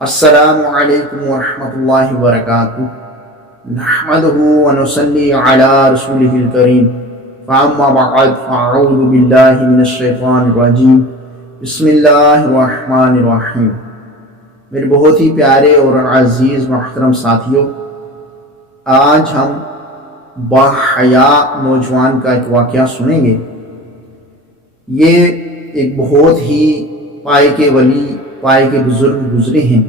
السلام علیکم ورحمۃ اللہ وبرکاتہ نحمده ونصلی علی رسولہ الکریم فاما بعد فاعوذ باللہ من الشیطان الرجیم بسم اللہ الرحمن الرحیم۔ میرے بہت ہی پیارے اور عزیز محترم ساتھیوں، آج ہم باحیا نوجوان کا ایک واقعہ سنیں گے۔ یہ ایک بہت ہی پائے کے ولی، پائے کے بزرگ گزرے ہیں۔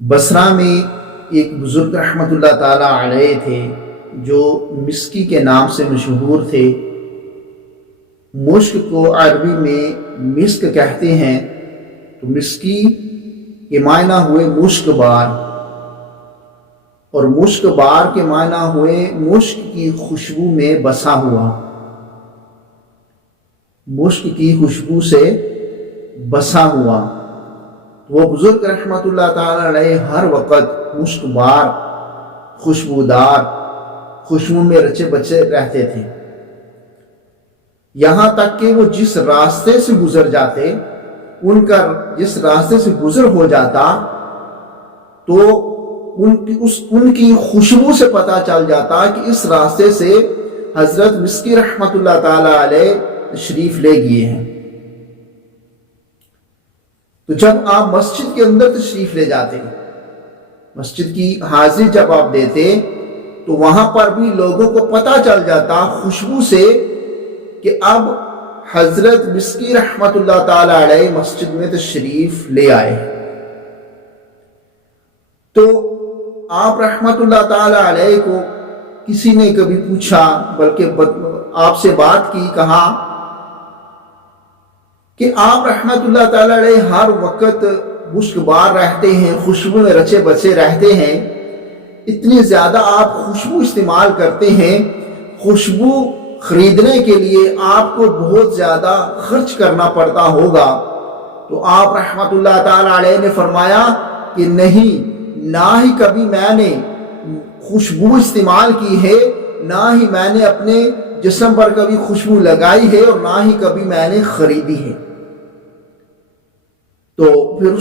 بصرہ میں ایک بزرگ رحمۃ اللہ تعالی علیہ تھے جو مسکی کے نام سے مشہور تھے۔ مشک کو عربی میں مسک کہتے ہیں، تو مسکی کے معنی ہوئے مشک بار، اور مشک بار کے معنی ہوئے مشک کی خوشبو میں بسا ہوا، مشک کی خوشبو سے بسا ہوا۔ وہ بزرگ رحمت اللہ تعالی علیہ ہر وقت مشک بار، خوشبودار خوشبو میں رچے بچے رہتے تھے، یہاں تک کہ وہ جس راستے سے گزر جاتے، جس راستے سے گزر ہو جاتا تو ان کی خوشبو سے پتہ چل جاتا کہ اس راستے سے حضرت مسکی رحمت اللہ تعالی علیہ تشریف لے گئے ہیں۔ تو جب آپ مسجد کے اندر تشریف لے جاتے، مسجد کی حاضری جب آپ دیتے، تو وہاں پر بھی لوگوں کو پتہ چل جاتا خوشبو سے کہ اب حضرت مسکی رحمت اللہ تعالی علیہ مسجد میں تشریف لے آئے۔ تو آپ رحمت اللہ تعالی علیہ کو کسی نے کبھی پوچھا، بلکہ آپ سے بات کی، کہا کہ آپ رحمت اللہ تعالی علیہ ہر وقت مشک بار رہتے ہیں، خوشبو میں رچے بچے رہتے ہیں، اتنی زیادہ آپ خوشبو استعمال کرتے ہیں، خوشبو خریدنے کے لیے آپ کو بہت زیادہ خرچ کرنا پڑتا ہوگا۔ تو آپ رحمت اللہ تعالی علیہ نے فرمایا کہ نہیں، نہ ہی کبھی میں نے خوشبو استعمال کی ہے، نہ ہی میں نے اپنے جسم پر کبھی خوشبو لگائی ہے، اور نہ ہی کبھی میں نے خریدی ہے۔ تو پھر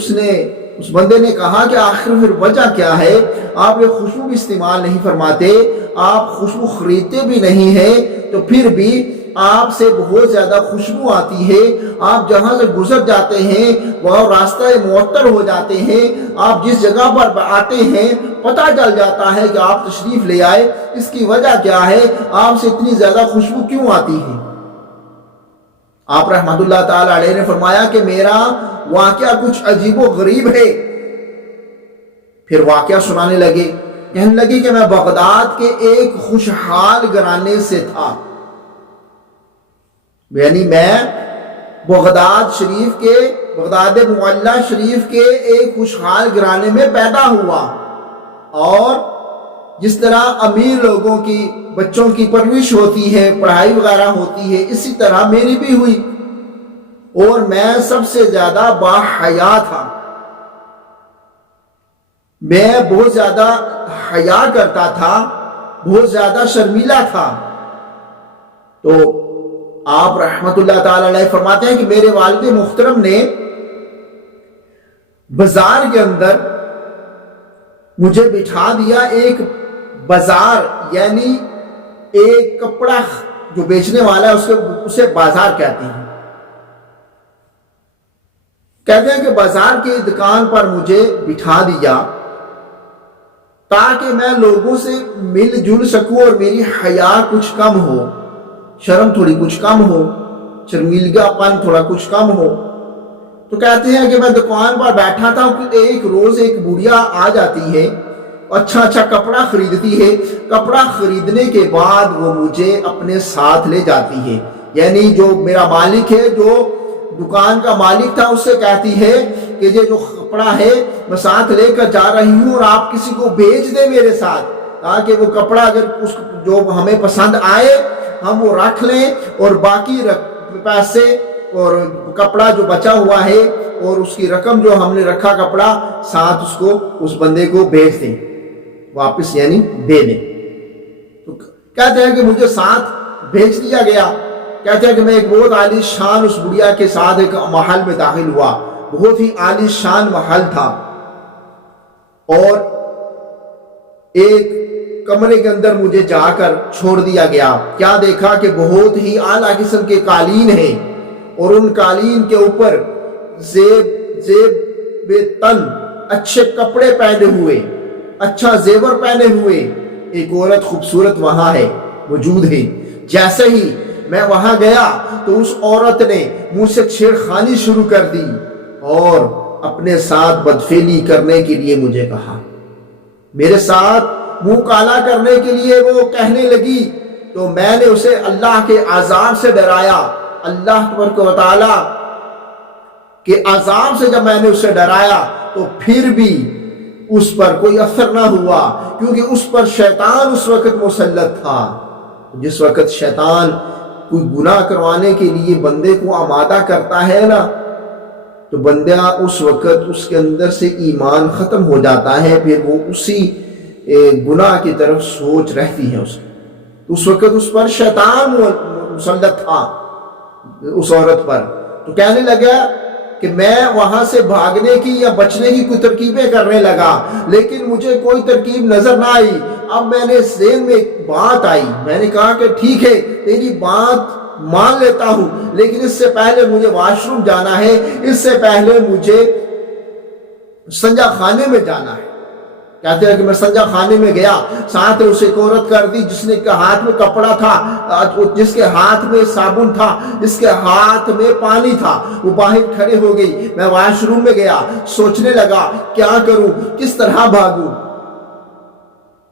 اس بندے نے کہا کہ آخر پھر وجہ کیا ہے؟ آپ یہ خوشبو بھی استعمال نہیں فرماتے، آپ خوشبو خریدتے بھی نہیں ہیں، تو پھر بھی آپ سے بہت زیادہ خوشبو آتی ہے، آپ جہاں سے گزر جاتے ہیں وہ راستہ معطر ہو جاتے ہیں، آپ جس جگہ پر آتے ہیں پتہ چل جاتا ہے کہ آپ تشریف لے آئے، اس کی وجہ کیا ہے؟ آپ سے اتنی زیادہ خوشبو کیوں آتی ہے؟ آپ رحمت اللہ تعالی علیہ نے فرمایا کہ میرا واقعہ کچھ عجیب و غریب ہے۔ پھر واقعہ سنانے لگے، کہنے لگے کہ میں بغداد کے ایک خوشحال گھرانے سے تھا، یعنی میں بغداد معلیٰ شریف کے ایک خوشحال گھرانے میں پیدا ہوا، اور جس طرح امیر لوگوں کی بچوں کی پرورش ہوتی ہے، پڑھائی وغیرہ ہوتی ہے، اسی طرح میری بھی ہوئی، اور میں سب سے زیادہ باحیا تھا، میں بہت زیادہ حیا کرتا تھا، بہت زیادہ شرمیلا تھا۔ تو آپ رحمت اللہ تعالی علیہ فرماتے ہیں کہ میرے والد محترم نے بازار کے اندر مجھے بٹھا دیا، ایک بازار یعنی ایک کپڑا جو بیچنے والا ہے اسے بازار کہتے ہیں۔ کہتے ہیں کہ بازار کی دکان پر مجھے بٹھا دیا تاکہ میں لوگوں سے مل جل سکوں اور میری حیا کچھ کم ہو، شرم تھوڑی کچھ کم ہو، شرمیلگا پن تھوڑا کچھ کم ہو۔ تو کہتے ہیں کہ میں دکان پر بیٹھا تھا، ایک روز ایک بڑھیا آ جاتی ہے، اچھا کپڑا خریدتی ہے، کپڑا خریدنے کے بعد وہ مجھے اپنے ساتھ لے جاتی ہے، یعنی جو میرا مالک ہے، جو دکان کا مالک تھا، اس سے کہتی ہے کہ یہ جو کپڑا ہے میں ساتھ لے کر جا رہی ہوں، اور آپ کسی کو بھیج دیں میرے ساتھ، تاکہ وہ کپڑا اگر جو ہمیں پسند آئے ہم وہ رکھ لیں، اور باقی پیسے اور کپڑا جو بچا ہوا ہے اور اس کی رقم جو ہم نے رکھا کپڑا ساتھ اس بندے کو بھیج دیں، واپس یعنی دے دیں۔ تو کہتے ہیں کہ مجھے ساتھ بھیج دیا گیا۔ کہتے ہیں کہ میں ایک بہت عالی شان اس بڑھیا کے ساتھ ایک محل میں داخل ہوا، بہت ہی عالی شان محل تھا، اور ایک کمرے کے اندر مجھے جا کر چھوڑ دیا گیا۔ کیا دیکھا کہ بہت ہی اعلیٰ قسم کے قالین ہیں، اور ان قالین کے اوپر زیب تن اچھے کپڑے پہنے ہوئے، اچھا زیور پہنے ہوئے ایک عورت خوبصورت وہاں ہے، موجود ہے۔ جیسے ہی میں وہاں گیا تو اس عورت نے مجھ سے چھیڑخانی شروع کر دی اور اپنے ساتھ بدفعلی کرنے کے لیے مجھے کہا، میرے ساتھ منہ کالا کرنے کے لیے وہ کہنے لگی۔ تو میں نے اسے اللہ کے عذاب سے ڈرایا، اللہ تبارک و تعالی کے عذاب سے جب میں نے اسے ڈرایا تو پھر بھی اس پر کوئی اثر نہ ہوا، کیونکہ اس پر شیطان اس وقت مسلط تھا۔ جس وقت شیطان کوئی گناہ کروانے کے لیے بندے کو آمادہ کرتا ہے نا، تو بندہ اس وقت اس کے اندر سے ایمان ختم ہو جاتا ہے، پھر وہ اسی گناہ کی طرف سوچ رہتی ہے اس وقت اس پر شیطان مسلط تھا اس عورت پر۔ تو کہنے لگا کہ میں وہاں سے بھاگنے کی یا بچنے کی کوئی ترکیبیں کرنے لگا، لیکن مجھے کوئی ترکیب نظر نہ آئی۔ اب میں نے ذہن میں ایک بات آئی، میں نے کہا کہ ٹھیک ہے تیری بات مان لیتا ہوں، لیکن اس سے پہلے مجھے واش روم جانا ہے، اس سے پہلے مجھے سنجا خانے میں جانا ہے۔ کہتے ہیں کہ میں سنجا خانے میں گیا، ساتھ اسے ایک عورت کر دی جس نے ہاتھ میں کپڑا تھا، جس کے ہاتھ میں صابن تھا، جس کے ہاتھ میں پانی تھا، وہ باہر کھڑے ہو گئی۔ میں واش روم میں گیا، سوچنے لگا کیا کروں، کس طرح بھاگوں۔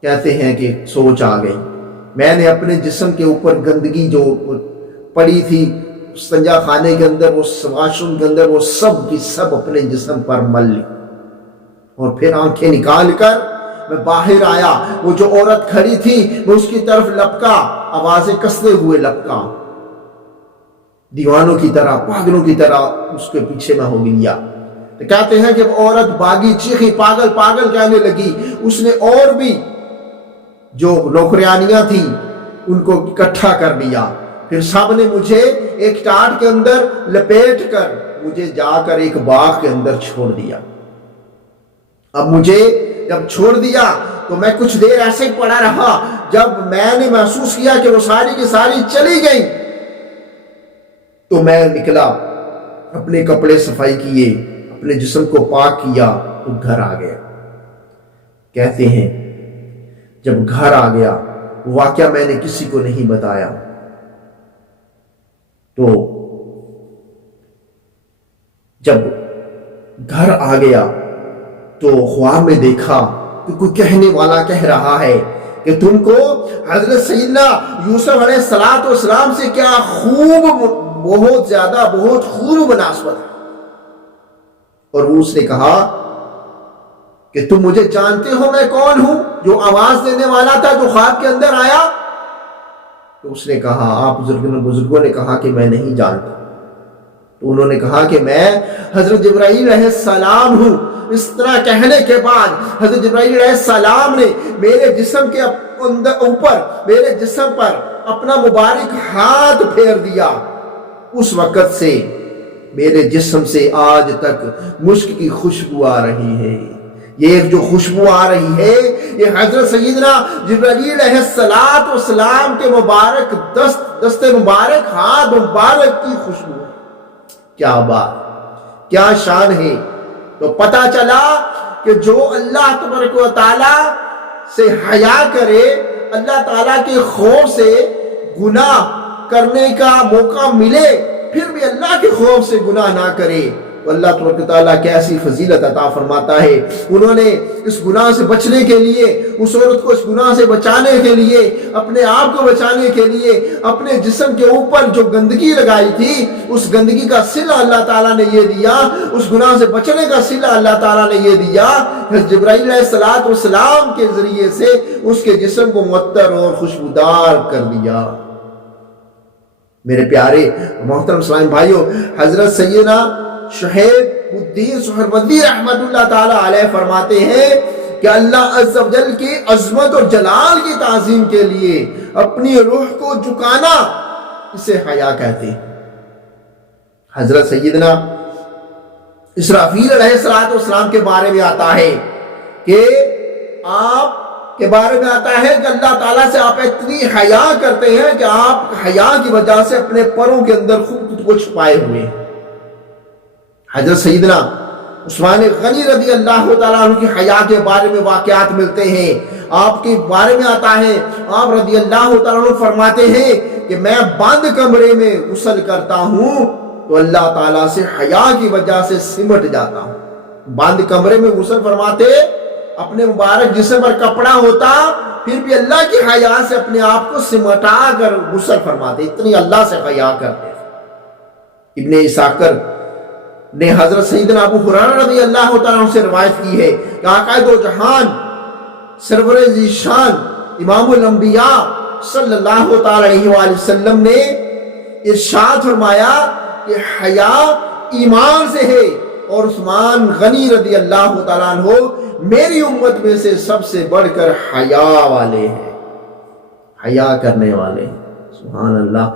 کہتے ہیں کہ سوچ آ گئی، میں نے اپنے جسم کے اوپر گندگی جو پڑی تھی سنجا خانے کے اندر، وہ واش روم کے اندر، وہ سب کی سب اپنے جسم پر مل لی، اور پھر آنکھیں نکال کر میں باہر آیا۔ وہ جو عورت کھڑی تھی میں اس کی طرف لپکا، آوازیں کستے ہوئے لپکا، دیوانوں کی طرح، پاگلوں کی طرح اس کے پیچھے میں ہو گیا۔ تو کہتے ہیں کہ وہ عورت باغی چیخی، پاگل پاگل کہنے لگی۔ اس نے اور بھی جو نوکریانیاں تھیں ان کو اکٹھا کر لیا، پھر سب نے مجھے ایک ٹاٹ کے اندر لپیٹ کر مجھے جا کر ایک باغ کے اندر چھوڑ دیا۔ اب مجھے جب چھوڑ دیا تو میں کچھ دیر ایسے ہی پڑا رہا۔ جب میں نے محسوس کیا کہ وہ ساری کی ساری چلی گئی تو میں نکلا، اپنے کپڑے صفائی کیے، اپنے جسم کو پاک کیا تو گھر آ گیا۔ کہتے ہیں جب گھر آ گیا، واقعہ میں نے کسی کو نہیں بتایا، تو جب گھر آ گیا تو خواب میں دیکھا کہ کوئی کہنے والا کہہ رہا ہے کہ تم کو حضرت سیدنا یوسف علیہ السلام سے کیا خوب، بہت زیادہ، بہت خوب مناسبت ہے۔ اور اس نے کہا کہ تم مجھے جانتے ہو میں کون ہوں، جو آواز دینے والا تھا جو خواب کے اندر آیا؟ تو اس نے کہا، آپ بزرگوں نے کہا کہ میں نہیں جانتا۔ تو انہوں نے کہا کہ میں حضرت جبرائیل علیہ السلام ہوں۔ اس طرح کہنے کے بعد حضرت جبرائیل علیہ السلام نے میرے جسم کے اوپر، میرے جسم پر اپنا مبارک ہاتھ پھیر دیا۔ اس وقت سے میرے جسم سے آج تک مشک کی خوشبو آ رہی ہے۔ یہ جو خوشبو آ رہی ہے یہ حضرت سیدنا جبرائیل علیہ السلام کے مبارک دست مبارک، ہاتھ مبارک کی خوشبو ہے۔ کیا بات، کیا شان ہے۔ تو پتہ چلا کہ جو اللہ تبارک و تعالی سے حیا کرے، اللہ تعالیٰ کے خوف سے گناہ کرنے کا موقع ملے، پھر بھی اللہ کے خوف سے گناہ نہ کرے، تو اللہ تبارک و تعالیٰ کیسی فضیلت عطا فرماتا ہے۔ انہوں نے اس گناہ سے بچنے کے لیے، اس عورت کو اس گناہ سے بچانے کے لیے، اپنے آپ کو بچانے کے لیے اپنے جسم کے اوپر جو گندگی لگائی تھی، اس گندگی کا صلہ اللہ تعالیٰ نے یہ دیا، اس گناہ سے بچنے کا صلہ اللہ تعالیٰ نے یہ دیا، جبرائیل علیہ السلام کے ذریعے سے اس کے جسم کو معطر اور خوشبودار کر دیا۔ میرے پیارے محترم اسلامی بھائیوں، حضرت سیدنا شہیب الدین سہروردی رحمت اللہ تعالی علیہ فرماتے ہیں کہ اللہ عز و جل کی عظمت اور جلال کی تعظیم کے لیے اپنی روح کو جھکانا، اسے حیا کہتے ہیں۔ حضرت سیدنا اسرافیل علیہ السلام کے بارے میں آتا ہے کہ آپ کے بارے میں آتا ہے کہ اللہ تعالیٰ سے آپ اتنی حیا کرتے ہیں کہ آپ حیا کی وجہ سے اپنے پروں کے اندر خود کو چھپائے ہوئے ہیں۔ حضرت سیدنا عثمان غنی رضی اللہ تعالیٰ عنہ کی حیا کے بارے میں واقعات ملتے ہیں۔ آپ کے بارے میں آتا ہے، آپ رضی اللہ تعالیٰ عنہ فرماتے ہیں کہ میں بند کمرے میں غسل کرتا ہوں تو اللہ تعالیٰ سے حیا کی وجہ سے سمٹ جاتا ہوں۔ بند کمرے میں غسل فرماتے، اپنے مبارک جسم پر کپڑا ہوتا، پھر بھی اللہ کی حیا سے اپنے آپ کو سمٹا کر غسل فرماتے، اتنی اللہ سے حیا کرتے تھے۔ ابن اساکر نے حضرت سیدنا ابو ہریرہ رضی اللہ تعالیٰ عنہ سے روایت کی ہے کہ آقا دو جہان سرور ذیشان امام الانبیاء صلی اللہ تعالیٰ علیہ وآلہ وسلم نے ارشاد فرمایا کہ حیا ایمان سے ہے، اور عثمان غنی رضی اللہ تعالیٰ عنہ میری امت میں سے سب سے بڑھ کر حیا والے ہیں، حیا کرنے والے ہیں۔ سبحان اللہ۔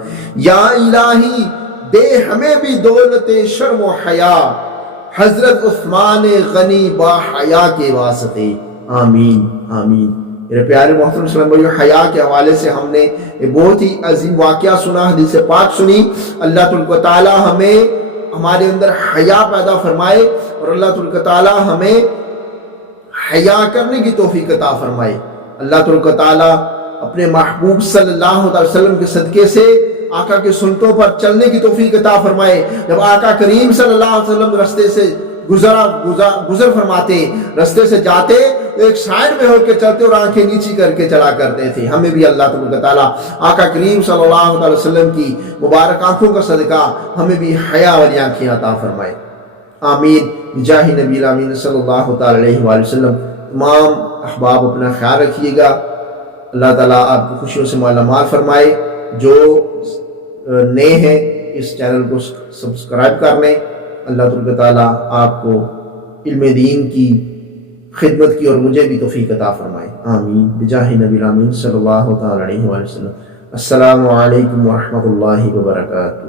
یا الہی دے ہمیں بھی دولت شرم و حیا، حضرت عثمان غنی با حیا کے واسطے، آمین آمین۔ میرے پیارے محترم صلی اللہ علیہ وسلم، حیا کے حوالے سے ہم نے ایک بہت ہی عظیم واقعہ سنا، حدیث پاک سنی۔ اللہ تبارک و تعالی ہمیں ہمارے اندر حیا پیدا فرمائے، اور اللہ تبارک و تعالی ہمیں حیا کرنے کی توفیق عطا فرمائے۔ اللہ تبارک و تعالی اپنے محبوب صلی اللہ علیہ وسلم کے صدقے سے آقا کی سنتوں پر چلنے کی توفیق عطا فرمائے۔ جب آقا کریم صلی اللہ علیہ وسلم رستے سے گزر فرماتے، رستے سے جاتے تو ایک سائڈ میں ہو کے چلتے اور آنکھیں نیچی کر کے چلا کرتے تھے۔ ہمیں بھی اللہ تبارک و تعالیٰ آقا کریم صلی اللہ علیہ وسلم کی مبارک آنکھوں کا صدقہ ہمیں بھی حیا والی آنکھیں عطا فرمائے، آمین بجاہ نبی الامین صلی اللہ تعالیٰ علیہ وآلہ وسلم۔ تمام احباب اپنا خیال رکھیے گا، اللہ تعالیٰ آپ کو خوشیوں سے مالا مال فرمائے۔ جو نئے ہیں اس چینل کو سبسکرائب کر لیں۔ اللہ تبارک تعالیٰ آپ کو علم دین کی خدمت کی اور مجھے بھی توفیق عطا فرمائے، آمین بجاہ نبی الامین صلی اللہ تعالیٰ علیہ وآلہ وسلم۔ السلام علیکم ورحمۃ اللہ وبرکاتہ۔